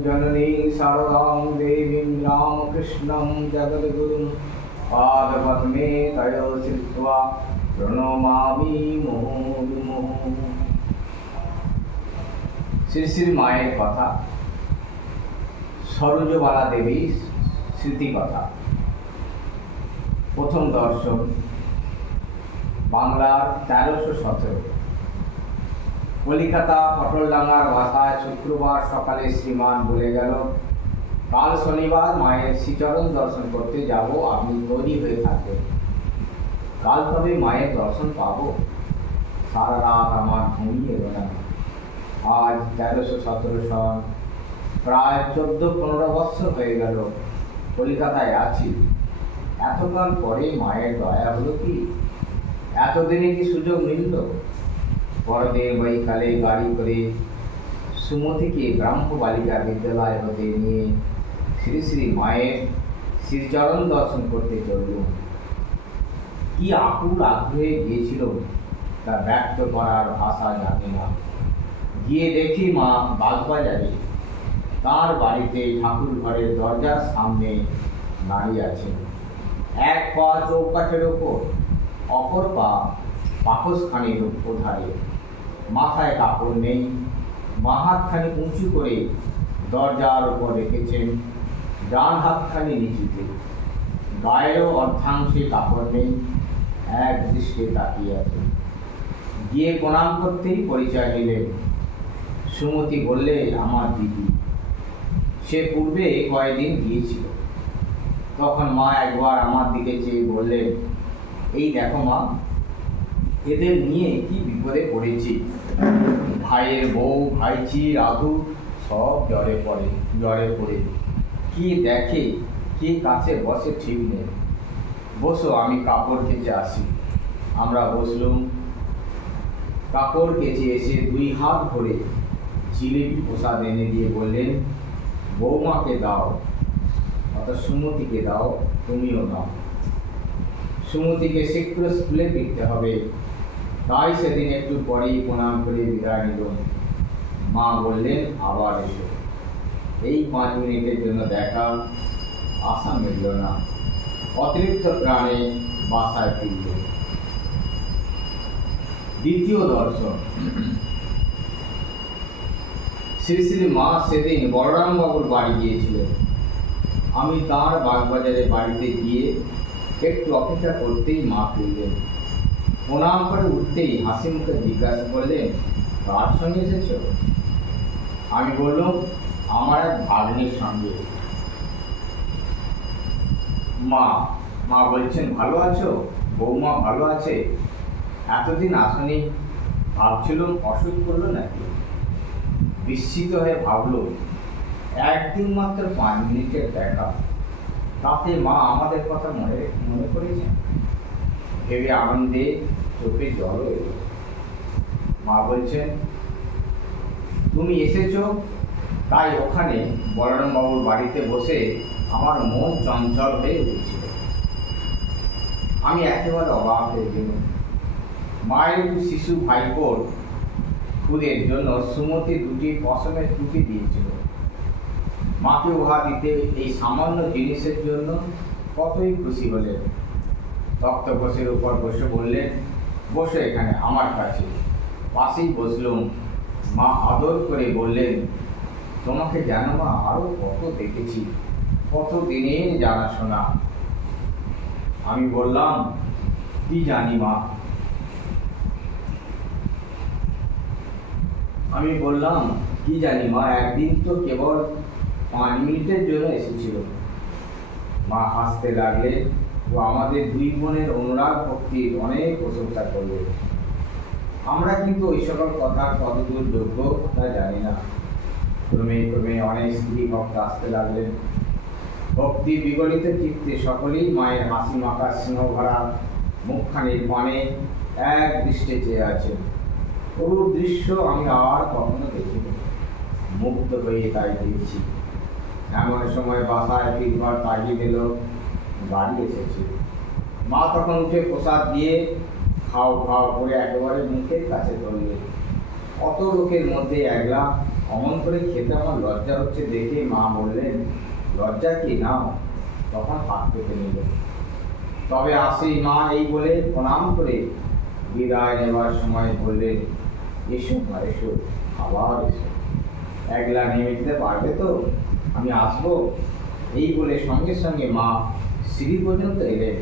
जननी शारदां देवीं रामकृष्णं जगद्गुरुं पादपद्मे तयो श्रित्वा प्रणमामि मुहुर्मुहुः। श्री श्री माয়ের কথা, সরোজবালা দেবী স্মৃতি কথা। প্রথম দর্শন বাংলার 1317। কলিকাতা পটলডাঙ্গার বাসায় শুক্রবার সকালে শ্রীমান বলে গেল, কাল শনিবার মায়ের শ্রীচরণ দর্শন করতে যাব, আপনি তৈরি হয়ে থাকবেন। কাল তবে মায়ের দর্শন পাবো। সারা রাত আমার ঘুমিয়ে এলো না। আজ 1317 সন, প্রায় 14-15 বছর হয়ে গেল কলিকাতায় আছি। এতকাল পরে মায়ের দয়া হলো কি? এতদিনে কি সুযোগ মিলল? পরদিন বৈকালে গাড়ি করে সুমতিকে ব্রাহ্ম বালিকা বিদ্যালয় হতে নিয়ে শ্রী শ্রী মায়ের শ্রীচরণ দর্শন করতে চলল। কি আকুল আগ্রহে গিয়েছিল তা ব্যক্ত করার ভাষা জানি না। গিয়ে দেখি মা বাগবাজারে তার বাড়িতে ঠাকুর ঘরের দরজার সামনে দাঁড়িয়ে আছেন। এক পা চৌকাঠের ওপর, অপর পা পাকসখানির ওধারে। মাথায় কাপড় নেই, বাঁ হাতখানি উঁচু করে দরজার উপর রেখেছেন, ডান হাতখানি নিচুতে। গায়েরও অর্ধাংশে কাপড় নেই, এক দৃষ্টে তাকিয়ে আছেন। গিয়ে প্রণাম করতেই পরিচয় নিলেন। সুমতি বললে, আমার দিদি। সে পূর্বে কয়েকদিন গিয়েছিল। তখন মা একবার আমার দিকে চেয়ে বললেন, এই দেখো মা, এদের নিয়ে কি বিপদে পড়েছি। ভাইয়ের বউ, ভাইঝি, রাধু সব জ্বরে পড়ে কি দেখে, কে কাছে বসে ঠিক নেই। বসো, আমি কাপড় কেচে আসি। আমরা বসলুম। কাপড় কেচে এসে 2 হাত ভরে জিলেবি প্রসাদ এনে দিয়ে বললেন, বৌমাকে দাও, অর্থাৎ সুমতিকে দাও, তুমিও দাও। সুমতিকে শীঘ্র স্কুলে ফিরতে হবে, তাই সেদিন একটু পরেই প্রণাম করে বিদায় নিল। মা বললেন, আবার এসো। এই 5 মিনিটের জন্য দেখা, আশা মিলল না। অতিরিক্ত প্রাণে বাসায় ফিরল। দ্বিতীয় দর্শন। শ্রী শ্রী মা সেদিন বলরাম বাবুর বাড়ি গিয়েছিলেন। আমি তাঁর বাগবাজারে বাড়িতে গিয়ে একটু অপেক্ষা করতেই মা ফিরলেন। প্রণাম করে উঠতেই হাসি মুখে জিজ্ঞাসা করলেন, কার সঙ্গে এসেছ? আমি বললাম, আমার এক ভাগ্নির সঙ্গে। মা বলছেন, ভালো আছো? বৌমা ভালো আছে? এতদিন আসনি, ভাবছিলাম অসুখ করলো নাকি। বিস্মিত হয়ে ভাবল, একদিন মাত্র 5 মিনিটের দেখা, তাতে মা আমাদের কথা মনে করেছেন। ভেবে আনন্দে চোখে জল এলো। মা বলছেন, তুমি এসেছো, তাই ওখানে বলরাম বাবুর বাড়িতে বসে আমার মন চঞ্চল হয়ে উঠেছিল। আমি একেবারে অবাক হয়ে গেলাম। মায়ের শিশু ভাইপোর খুদের জন্য সুমতি 2টি পশমের টুপি দিয়েছিল। মাকে উহা দিতে এই সামান্য জিনিসের জন্য কতই খুশি হলেন। তক্তপোষের উপর বসে বললেন, বসো এখানে আমার কাছে। পাশেই বসলুম। মা আদর করে বললেন, তোমাকে জানো মা, আরো কত দেখেছি, কত দিনের জানাশোনা। আমি বললাম, কি জানি মা। একদিন তো কেবল 5 মিনিটের জন্য এসেছিল। মা হাসতে লাগলে ও আমাদের 2 বোনের অনুরাগ ভক্তির অনেক প্রশংসা করবে। আমরা কিন্তু ওই সকল কথা কতদূর যোগ্য তা জানি না। ক্রমে অনেক স্ত্রী ভক্ত আসতে লাগলেন। ভক্তি বিগলিত চিত্তে সকলেই মায়ের হাসি মাখা স্নেহভরা মুখখানির পানে এক দৃষ্টে চেয়ে আছেন। ওর দৃশ্য আমি আর কখনো দেখিনি। মুগ্ধ হয়ে তাই দিয়েছি। এমন সময় বাসায় ফিরবার তাগিদ দিল, গাড়ি এসেছে। মা তখন উঠে প্রসাদ দিয়ে খাও করে একেবারে মুখের কাছে ধরলেন। অত লোকের মধ্যে একলা অমন করে খেতে আমার লজ্জা হচ্ছে দেখে মা বললেন, লজ্জা কি, নাও। তখন হাত পেতে নিল। তবে আসি মা, এই বলে প্রণাম করে বিদায় নেবার সময় বললেন, এসো মা এসো, আবার এসো, একলা নেমে যেতে পারবে তো, আমি আসবো। এই বলে সঙ্গে সঙ্গে মা সিঁড়ি পর্যন্ত এলেন।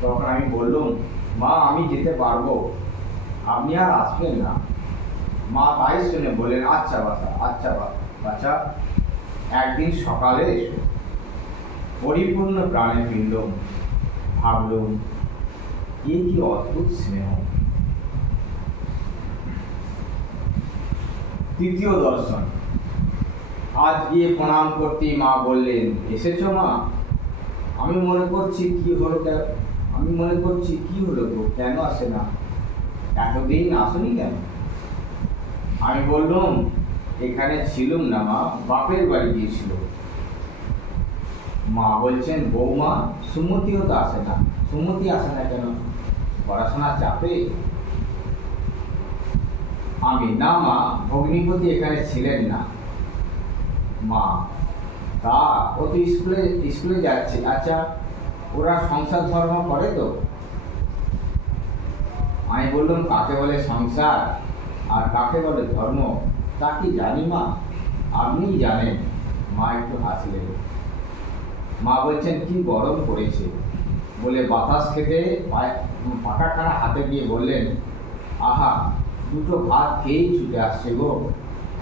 তখন আমি বললুম, মা আমি যেতে পারবো, আপনি আর আসবেন না। মা তাই শুনে বললেন, আচ্ছা বাছা, একদিন সকালে এসো। পরিপূর্ণ প্রাণে ফিরলুম। ভাবলুম, কি অদ্ভুত স্নেহ। তৃতীয় দর্শন। আজ গিয়ে প্রণাম করতেই মা বললেন, এসেছো মা? আমি মনে করছি কি হলো গো, কেন আসে না? এতদিন আসুনি কেন? আমি বললুম, এখানে ছিলুম না মা, বাপের বাড়ি গিয়েছিল। মা বলছেন, বৌমা সুমতি আসে না কেন? পড়াশোনার চাপে? আমি, না মা, ভগ্নিপতি এখানে ছিলেন না। মা, তা ও তো স্কুলে যাচ্ছে। আচ্ছা, ওরা সংসার ধর্ম করে তো? আমি বললাম, কাকে বলে সংসার আর কাকে বলে ধর্ম তা কি জানি মা, আপনিই জানেন। মা একটু হাসলেন। মা বলছেন, কি গরম পড়েছে বলে বাতাস খেতে পাখাখানা হাতে দিয়ে বললেন, আহা, দুটো ভাত খেয়েই ছুটে আসছে গো,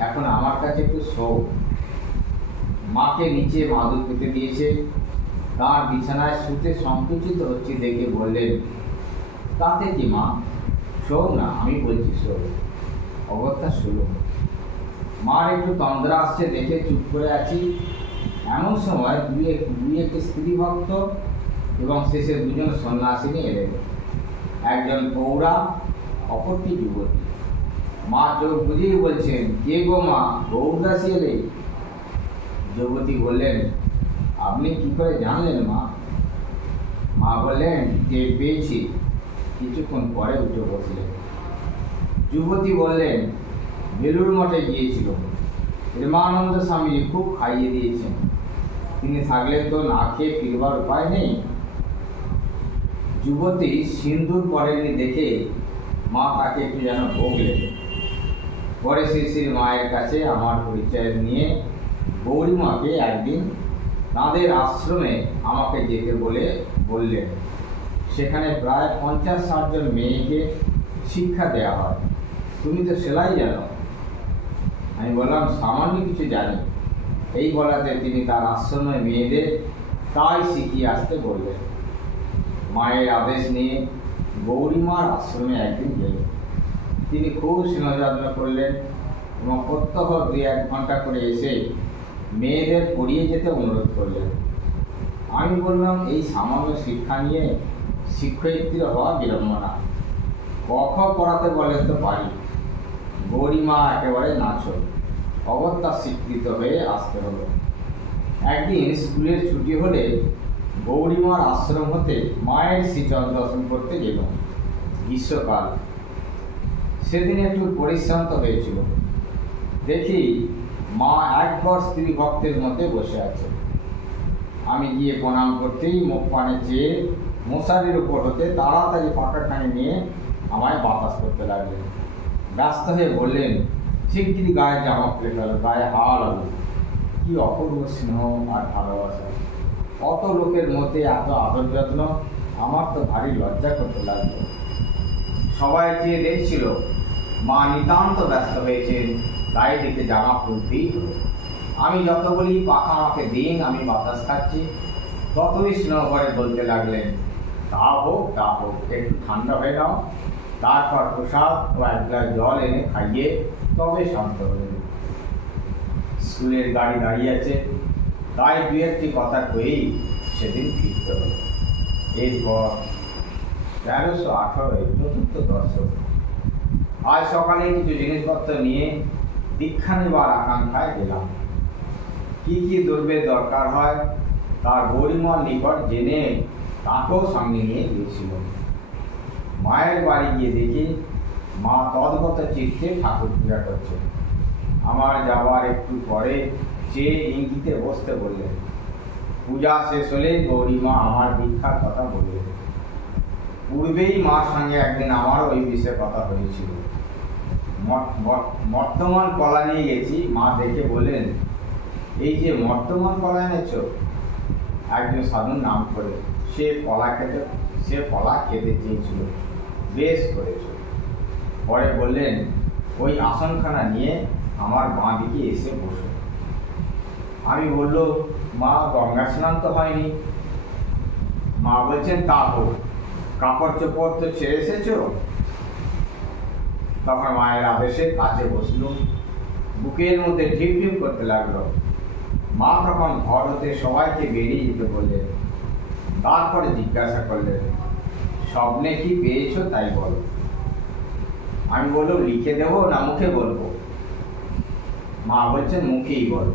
এখন আমার কাছে একটু শোও। মাকে নিচে মাদুর পেতে দিয়েছে। তার বিছানায় শুতে সংকুচিত হচ্ছে দেখে বললেন, তাতে কি মা, শোও না, আমি বলছি শোও। অগত্যা শুলো। মার একটু তন্দ্রা আসছে দেখে চুপ করে আছি। এমন সময় দুই একটি স্ত্রী ভক্ত এবং শেষে দুজন সন্ন্যাসিনী এলেন। একজন প্রৌঢ়া, অপরটি যুবতী। মা চোখ বুঝিয়ে বলছেন, কে গো মা, গৌরদাসী এলে? যুবতী বললেন, আপনি কি করে জানলেন মা? মা বললেন, টের পেয়েছি। কিছুক্ষণ পরে উঠে বসলেন। যুবতী বললেন, বেলুর মঠে গিয়েছিল, প্রেমানন্দ স্বামীজি খুব খাইয়ে দিয়েছেন, তিনি থাকলে তো না খেয়ে ফিরবার উপায় নেই। যুবতী সিন্দুর পরেনি দেখে মা তাকে একটু যেন ভোগলেন। পরে শ্রী মায়ের কাছে আমার পরিচয় নিয়ে গৌরীমাকে একদিন তাঁদের আশ্রমে আমাকে যেতে বললেন। সেখানে প্রায় 50-60 জন মেয়েকে শিক্ষা দেওয়া হয়। তুমি তো সেলাই জানো? আমি বললাম, সামান্য কিছু জানি। এই বলাতে তিনি তার আশ্রমে মেয়েদের তাই শিখিয়ে আসতে বললেন। মায়ের আদেশ নিয়ে গৌরীমার আশ্রমে একদিন গেলেন। তিনি খুব স্নেহযত্ন করলেন এবং প্রত্যহ 2-1 ঘন্টা করে এসে মেয়েদের পড়িয়ে যেতে অনুরোধ করলেন। আমি বললাম, এই সামান্য শিক্ষা নিয়ে শিক্ষয়িত্রী হওয়া বিড়ম্বনা, ক খ পড়াতে বলেন তো পারি। গৌরীমা একেবারে নাচো, অগত্যা স্বীকৃত হয়ে আসতে হলো। একদিন স্কুলের ছুটি হলে গৌরীমার আশ্রম হতে মায়ের শ্রীচরণ দর্শন করতে গেল। গ্রীষ্মকাল, সেদিন একটু পরিশ্রান্ত হয়েছিল। দেখি মা একবার স্ত্রী ভক্তের মধ্যে বসে আছে। আমি গিয়ে প্রণাম করতেই মুখ পানে চেয়ে মশারির উপর হতে তাড়াতাড়ি পাখাখানি নিয়ে আমায় বাতাস করতে লাগলেন। ব্যস্ত হয়ে বললেন, শিগগিরি গায়ে জামা খুলে গেল, গায়ে হাওয়া লাগলো। কি অপূর্ব স্নেহ আর ভালোবাসা! কত লোকের মধ্যে এত আদর যত্ন, আমার তো ভারী লজ্জা করতে লাগলো। সবাই চেয়ে দেখছিল, মা নিতান্ত ব্যস্ত হয়েছেন, গায়ে দিকে জামা খুলতেই হলো। আমি যত বলি, পাখা আমাকে দিন, আমি বাতাস খাচ্ছি, ততই স্নেহ করে বলতে লাগলেন, তা হোক, একটু ঠান্ডা হয়ে নাও, তারপর প্রসাদ ও 1 গ্লাস জল এনে খাইয়ে তবে শান্ত হলেন। স্কুলের গাড়ি দাঁড়িয়ে আছে, তাই 2-1টি কথা কয়েই সেদিন ফিরতে হলো। এরপর 1318 চতুর্থ দর্শক। আজ সকালে কিছু জিনিসপত্র নিয়ে দীক্ষা নেবার আকাঙ্ক্ষায় গেলাম। কি দ্রব্যের দরকার হয় তার গৌরীমার নিকট জেনে তাকেও সঙ্গে নিয়ে গিয়েছিল। মায়ের বাড়ি গিয়ে দেখি মা তদ্গত চিত্তে ঠাকুর পূজা করছে। আমার যাবার একটু পরে চেয়ে ইঙ্গিতে বসতে বললেন। পূজা শেষ হলে গৌরীমা আমার ভিক্ষার কথা বললেন। পূর্বেই মার সঙ্গে একদিন আমারও ওই বিষয়ে কথা হয়েছিল। বর্তমান কলা নিয়ে গেছি। মা দেখে বললেন, এই যে বর্তমান কলা এনেছ, একজন সাধুর নাম করে সে কলা খেতে চেয়েছিল, বেশ করেছ। পরে বললেন, ওই আসনখানা নিয়ে আমার বাঁ দিকে এসে বসো। আমি বলল, মা গঙ্গা স্নান তো হয়নি। মা বলছেন, তা হোক, কাপড় চোপড় তো ছেড়ে এসেছ। তখন মায়ের আদেশে কাছে বসল। বুকের মধ্যে ঢিপ ঢিপ করতে লাগলো। মা তখন ঘর হতে সবাইকে বেরিয়ে যেতে বললেন। তারপরে জিজ্ঞাসা করলেন, স্বপ্নে কি পেয়েছো তাই বলো। আমি বললাম, লিখে দেবো না মুখে বলবো? মা বলছেন, মুখেই বলো।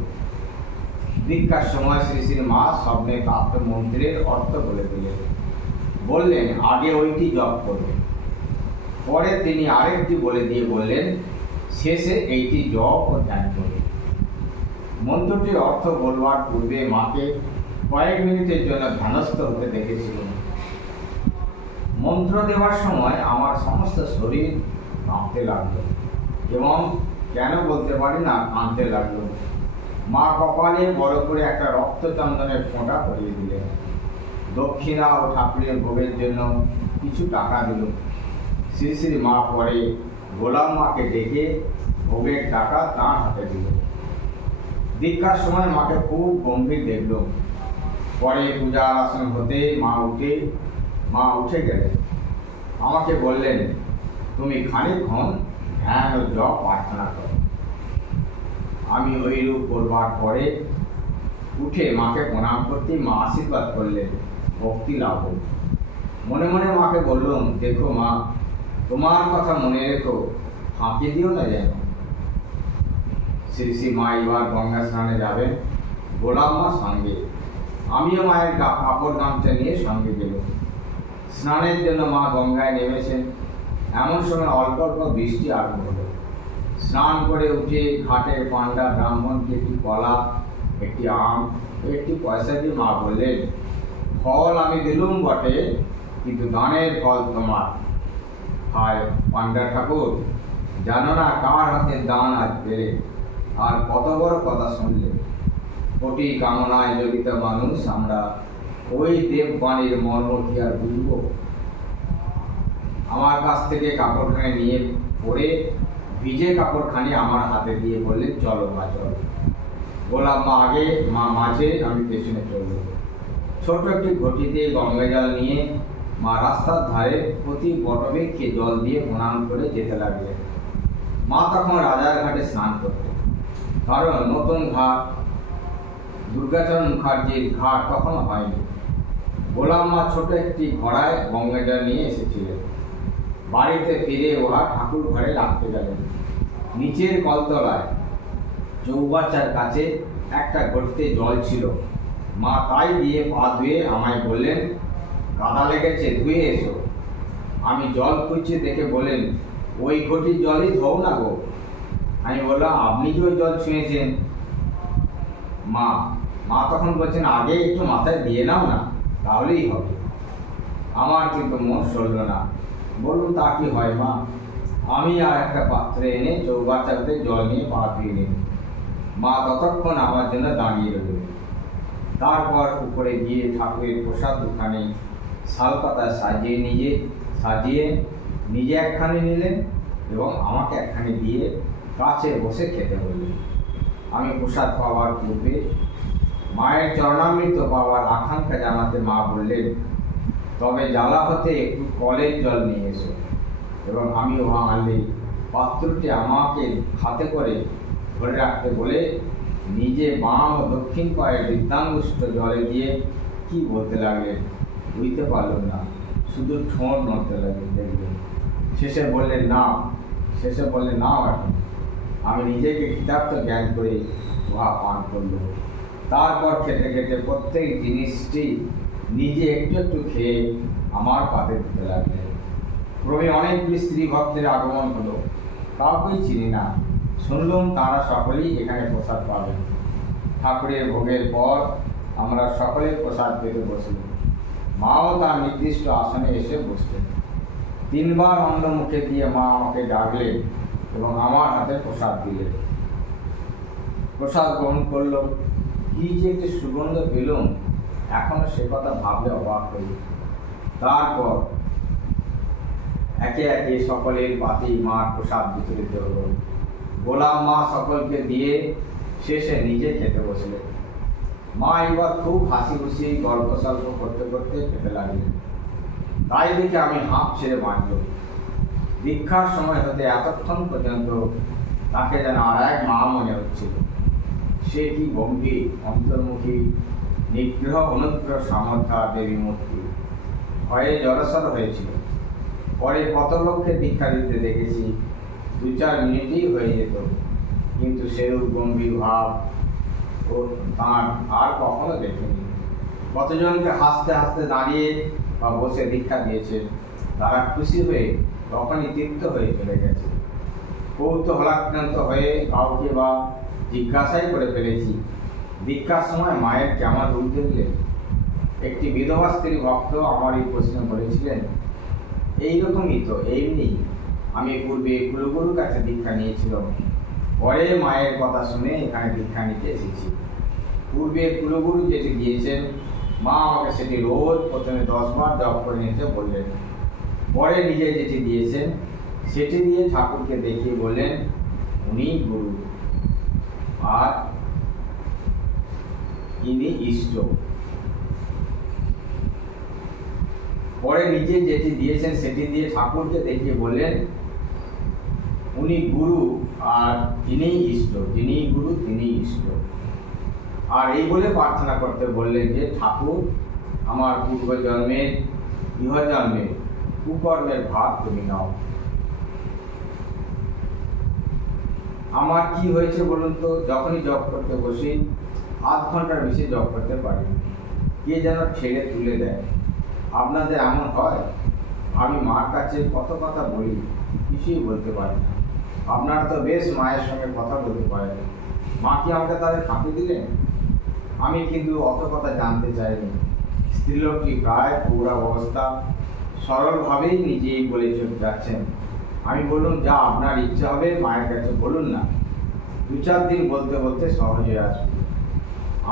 দীক্ষার সময় শ্রী শ্রী মা স্বপ্নে প্রাপ্ত মন্ত্রের অর্থ বলে দিলেন। বললেন, আগে ওইটি জপ করবে। পরে তিনি আরেকটি বলে দিয়ে বললেন, শেষে এইটি জপ ও ধ্যান করবে। মন্ত্রটির অর্থ বলবার পূর্বে মাকে কয়েক মিনিটের জন্য ধ্যানস্থ হতে দেখেছিলেন। মন্ত্র দেওয়ার সময় আমার সমস্ত শরীর কাঁপতে লাগলো এবং কেন বলতে পারি না, কাঁদতে লাগলো। মা কপালে বড় করে একটা রক্তচন্দনের ফোঁটা পরিয়ে দিলেন। দক্ষিণা ও ঠাকুরের ভোগের জন্য কিছু টাকা দিল। শ্রী শ্রী মা পরে গোলাম মাকে ডেকে ভোগের টাকা তাঁর হাতে দিল। দীক্ষার সময় মাকে খুব গম্ভীর দেখল। পরে পূজার আসন হতে মা উঠে গেলেন। আমাকে বললেন, তুমি খানিকক্ষণ ধ্যান ও জপ প্রার্থনা করো। আমি ওই রূপ করবার পরে উঠে মাকে প্রণাম করতে মা আশীর্বাদ করলেন, ভক্তি লাভ হোক। মনে মনে মাকে বললাম, দেখো মা, তোমার কথা মনে রেখো, ফাঁকি দিও না যেন। শ্রী শ্রী মা এবার গঙ্গা স্নানে যাবেন, গোলাম মা সঙ্গে। আমিও মায়ের কাপড় গামছা নিয়ে সঙ্গে গেল। স্নানের জন্য মা গঙ্গায় নেমেছেন। এমন সময় অল্প অল্প বৃষ্টি আরম্ভ হলো। স্নান করে উঠে ঘাটের পান্ডা ব্রাহ্মণকে একটি কলা, একটি আম, একটি পয়সা দিয়ে মা বললেন, ফল আমি দিলুম বটে, কিন্তু দানের ফল তোমার। হায় পান্ডা ঠাকুর, জানো না কার হাতে দান আজ পেলে, আর কত বড় কথা শুনলে। কোটি কামনায় জড়িত মানুষ আমরা, ওই দেববাণীর মর্ম কি আর বুঝব? আমার কাছ থেকে কাপড়খানি নিয়ে পরে ভিজে কাপড়খানি আমার হাতে দিয়ে বললেন, চলো মা চলো। গোলাম মা আগে, মা মাঝে, আমি পেছনে চলল। ছোট একটি ঘটিতে গঙ্গা জল নিয়ে মা রাস্তার ধারে প্রতি বটবৃক্ষে জল দিয়ে প্রণাম করে যেতে লাগলেন। মা তখন রাজার ঘাটে স্নান করতেন, কারণ নতুন ঘাট দুর্গাচরণ মুখার্জির ঘাট তখনও হয়নি। গোলাম মা ছোট একটি ঘোড়ায় গঙ্গা জল নিয়ে এসেছিলেন। বাড়িতে ফিরে ওরা ঠাকুর ঘরে রাখতে গেলেন। নিচের কলতলায় চৌবাচ্চার কাছে একটা ঘটিতে জল ছিল। মা তাই দিয়ে পা ধুয়ে আমায় বললেন, কাদা লেগেছে, ধুয়ে এসো। আমি জল খুঁজছে দেখে বলেন, ওই ঘটির জলই ধোও না গো। আমি বললাম, আপনি যে ওই জল ছুঁয়েছেন। মা তখন বলছেন, আগে একটু মাথায় দিয়ে নাও না, তাহলেই হবে। আমার কিন্তু মন সরল না। বলুন, তা কি হয় মা? আমি আর একটা পাত্রে এনে চৌবাচ্চাতে জল নিয়ে পা ধুয়ে নিন। মা ততক্ষণ আমার জন্য দাঁড়িয়ে রইলেন। তারপর উপরে গিয়ে ঠাকুরের প্রসাদ দুখানি শালপাতা সাজিয়ে নিজে একখানি নিলেন এবং আমাকে একখানি দিয়ে কাছে বসে খেতে বললেন। আমি প্রসাদ পাওয়ার পূর্বে মায়ের চরণামৃত পাওয়ার আকাঙ্ক্ষা জানাতে মা বললেন, তবে জ্বালা হতে একটু কলের জল নিয়ে এসো। এবং আমি ওহা আনলে পাত্রটি আমাকে হাতে করে ধরে রাখতে বলে নিজে বাম ও দক্ষিণ পায়ে বৃদ্ধাঙ্গুষ্ঠ জলে দিয়ে কি বলতে লাগলেন বুঝতে পারলাম না, শুধু ঠোঁট নড়তে লাগলেন। দেখলেন শেষে বললেন নাও এখন। আমি নিজেকে কৃতার্থ জ্ঞান করে উহা পান করল। তারপর খেতে খেতে প্রত্যেক জিনিসটি নিজে একটু একটু খেয়ে আমার পাতে দিতে লাগলেন। ক্রমে অনেকগুলি স্ত্রী ভক্তের আগমন হলো। কাউকেই চিনি না, শুনলুম তারা সকলেই এখানে প্রসাদ পাবেন। ঠাকুরের ভোগের পর আমরা সকলে প্রসাদ পেতে বসলাম। মাও তার নির্দিষ্ট আসনে এসে বসলেন। 3 বার অন্ন মুখে দিয়ে মা আমাকে ডাকলেন এবং আমার হাতে প্রসাদ দিলেন। প্রসাদ গ্রহণ করলাম। কি যে একটি সুগন্ধ পেলাম, এখনো সে কথা ভাবলে অবাক হই। তারপর একে একে সকলের পাতেই মার প্রসাদ বিতরিত হলো। গোলাম মা সকলকে দিয়ে শেষে নিজে খেতে বসলেন। মা এবার খুব হাসি খুশি গল্প সল্প করতে করতে খেতে লাগলেন। তাই দেখে আমি হাঁপ ছেড়ে বাঁচল। দীক্ষার সময় হতে এতক্ষণ পর্যন্ত তাকে যেন আর এক মা মনে হচ্ছিল। সে কি গম্ভীর, অন্তর্মুখী, নিগ্রহ অনুগ্রহ সামর্থ্য দেবী মূর্তি। ভয়ে জড়সড় হয়েছিল। পরে কত লোককে দীক্ষা দিতে দেখেছি, 2-4 মিনিটেই হয়ে যেত, কিন্তু সেরূপ গম্ভীর ভাব ও তাঁর আর কখনো দেখিনি। কতজনকে হাসতে হাসতে দাঁড়িয়ে বা বসে দীক্ষা দিয়েছে, তারা খুশি হয়ে তখনই তৃপ্ত হয়ে চলে গেছে। কৌতূহলাক্রান্ত হয়ে কাউকে বা জিজ্ঞাসাই করে ফেলেছি, দীক্ষার সময় মায়ের কেমন রূপ দেখলেন? একটি বিধবা স্ত্রী ভক্ত আমার এই প্রশ্ন করেছিলেন, এইরকমই তো, এমনি আমি পূর্বে কুলগুরুর কাছে দীক্ষা নিয়েছিলাম, পরে মায়ের কথা শুনে এখানে দীক্ষা নিতে এসেছি। পূর্বে কুলগুরু যেটি দিয়েছেন, মা আমাকে সেটি রোজ প্রথমে 10 বার জপ করে নিতে বললেন। পরে নিজে যেটি দিয়েছেন সেটি দিয়ে ঠাকুরকে দেখিয়ে বললেন, উনি গুরু আর ইনি ইষ্ট। পরে নিজে যেটি দিয়েছেন সেটি দিয়ে ঠাকুরকে দেখিয়ে বললেন, উনি গুরু আর ইনি ইষ্ট, যিনি গুরু তিনি ইষ্ট। আর এই বলে প্রার্থনা করতে বললেন যে, ঠাকুর আমার পূর্বজন্মের ইহজন্মের কুকর্মের ভাগ তুমি নাও। আমার কি হয়েছে বলুন তো, যখনই জপ করতে বসি 8 ঘন্টার বেশি জপ করতে পারি, কে যেন ছেড়ে তুলে দেয়। আপনাদের এমন হয়? আমি মার কাছে কত কথা বলি, কিছুই বলতে পারি না। আপনারা তো বেশ মায়ের সঙ্গে কথা বলতে পারেন, মা কি আমাকে তাদের ফাঁকি দিলেন? আমি কিন্তু অত কথা জানতে চাইনি। স্ত্রীলোকটি প্রায় পুরা অবস্থা সরলভাবেই নিজেই বলে যাচ্ছেন। আমি বললাম, যা আপনার ইচ্ছা হবে মায়ের কাছে বলুন না, 2-4 দিন বলতে বলতে সহজ হয়ে আসবে।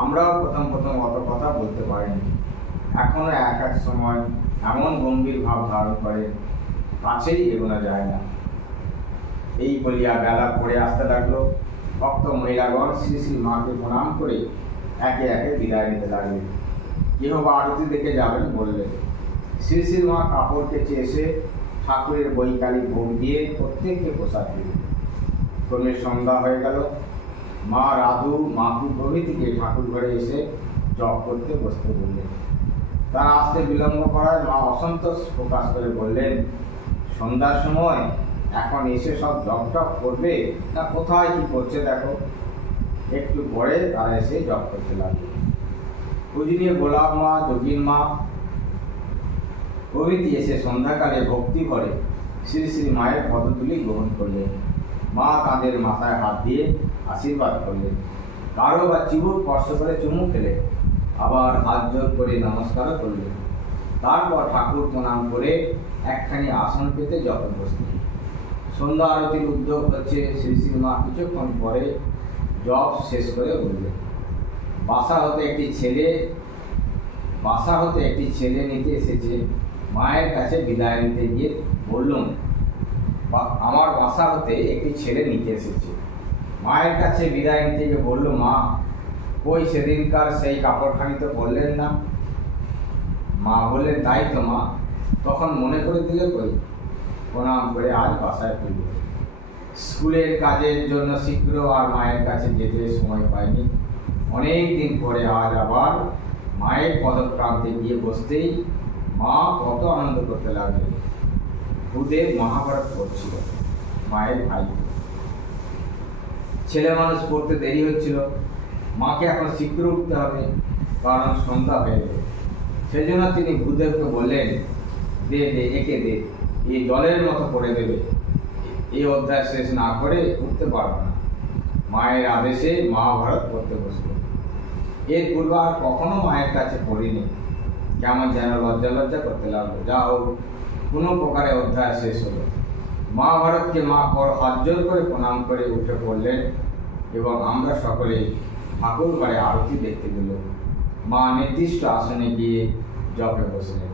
আমরাও প্রথম অত কথা বলতে পারিনি। এখনো এক এক সময় এমন গম্ভীর ভাব ধারণ করে, কাছেই এগোনো যায় না। এই বলিয়া বেলা পড়ে আসতে লাগলো। ভক্ত মহিলাগণ শ্রী শ্রী মাকে প্রণাম করে একে একে বিদায় নিতে লাগলেন। কেহ বা আরতি দেখে যাবেন বললেন। শ্রী শ্রী মা কাপড় কেচে এসে ঠাকুরের বৈকালিক ভোগ দিয়ে প্রত্যেককে প্রসাদ দিলেন। ক্রমে সন্ধ্যা হয়ে গেল। মা রাধু, মাকু প্রভৃতিকে ঠাকুর ঘরে এসে জপ করতে বসতে বললেন। তার আসতে বিলম্ব করায় মা অসন্তোষ প্রকাশ করে বললেন, সন্ধ্যার সময় এখন এসে সব জপ টপ করবে না কোথায় কি করছে দেখো। একটু পরে তারা এসে জপ করতে লাগলো। পূজনীয় গোলাপ মা, যোগীন মা প্রভৃতি এসে সন্ধ্যাকালে ভক্তি ভরে শ্রী শ্রী মায়ের পদধূলি গ্রহণ করলেন। মা তাদের মাথায় হাত দিয়ে আশীর্বাদ করলেন। কারো বা চিবুক স্পর্শ করে চুমু খেলে, আবার হাত জোর করে নমস্কারও করলেন। তারপর ঠাকুর প্রণাম করে একখানি আসন পেতে যখন বসলেন। সন্ধ্যা আরতির উদ্যোগ হচ্ছে। শ্রী শ্রী মা কিছুক্ষণ পরে জপ শেষ করে বললেন, বাসা হতে একটি ছেলে নিতে এসেছে। মায়ের কাছে বিদায় নিতে গিয়ে বললুম, আমার বাসা হতে একটি ছেলে নিতে এসেছে। মায়ের কাছে বিদায় নিতে গিয়ে বলল, মা কই সেদিনকার সেই কাপড়খানি তো বললেন না। মা বললেন, তাই তো মা, তখন মনে করে দিলে কই। প্রণাম করে আজ বাসায় ফিরল। স্কুলের কাজের জন্য শীঘ্র আর মায়ের কাছে যেতে সময় পাইনি। অনেক দিন পরে আজ আবার মায়ের পদপ্রান্তে গিয়ে বসতেই মা কত আনন্দ করতে লাগলেন। ভূদেব মহাভারত পড়ছিল। মায়ের ভাই ছেলে মানুষ পড়তে দেরি হচ্ছিল। মাকে এখন শীঘ্র উঠতে হবে, কারণ সন্ধ্যা হয়ে গেল। সেজন্য তিনি ভূদেবকে বললেন, দে একে দে, এই জলের মতো পড়ে দেবে, এই অধ্যায় শেষ না করে উঠতে পারবে না। মায়ের আদেশে মহাভারত পড়তে বসল। এর পূর্বে আর কখনো মায়ের কাছে পড়িনি। কেমন যেন লজ্জা লজ্জা করতে লাগলো। যা হোক, কোনো প্রকারে অধ্যায় শেষ হলো। মহাভারতকে মা পর হাত জোর করে প্রণাম করে উঠে পড়লেন এবং আমরা সকলে ঠাকুর ঘরে আরতি দেখতে গেল। মা নির্দিষ্ট আসনে গিয়ে জপে বসলেন।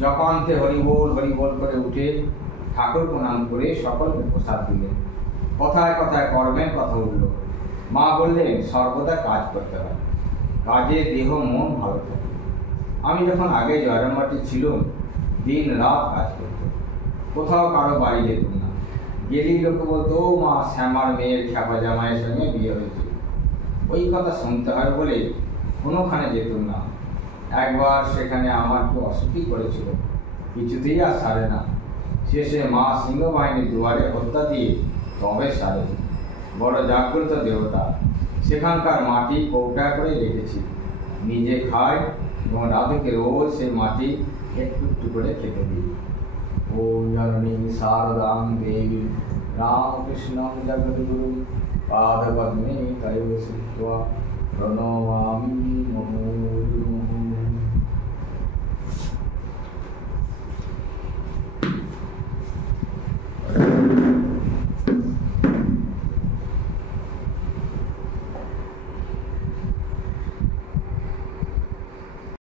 জপান্তে হরিবোল হরিবোল করে উঠে ঠাকুর প্রণাম করে সকলকে প্রসাদ দিলেন। কথায় কথায় কর্মের কথা উঠল। মা বললেন, সর্বদা কাজ করতে হয়, কাজে দেহ মন ভালো থাকে। আমি যখন আগে জয়রামবাটি ছিলাম, দিন রাত কাজ করতাম, কোথাও কারো বাড়ি যেতাম না। গেলেই লোকে বলতো, ও মা, শ্যামার মেয়ের খ্যাপা জামাইয়ের সঙ্গে বিয়ে হয়েছে। ওই কথা শুনতে হয় বলে কোনোখানে যেতাম না। একবার সেখানে আমার কি অসুখী করেছিল, কিছুতেই আর সারে না। শেষে মা সিংহবাহিনীর দুয়ারে হত্যা দিয়ে তবে সারে। বড় জাগ্রত দেবতা, সেখানকার মাটি কৌটা করে রেখেছি, নিজে খাই এবং রাধুকে রোজ সে মাটি একটু একটু করে খেতে দিই। ওম জননী শারদাং দেবী রামকৃষ্ণং জগদ্গুরু পাদপদ্মে তয়োঃ শ্রিত্বা প্রণমামি মুহুর্মুহুঃ।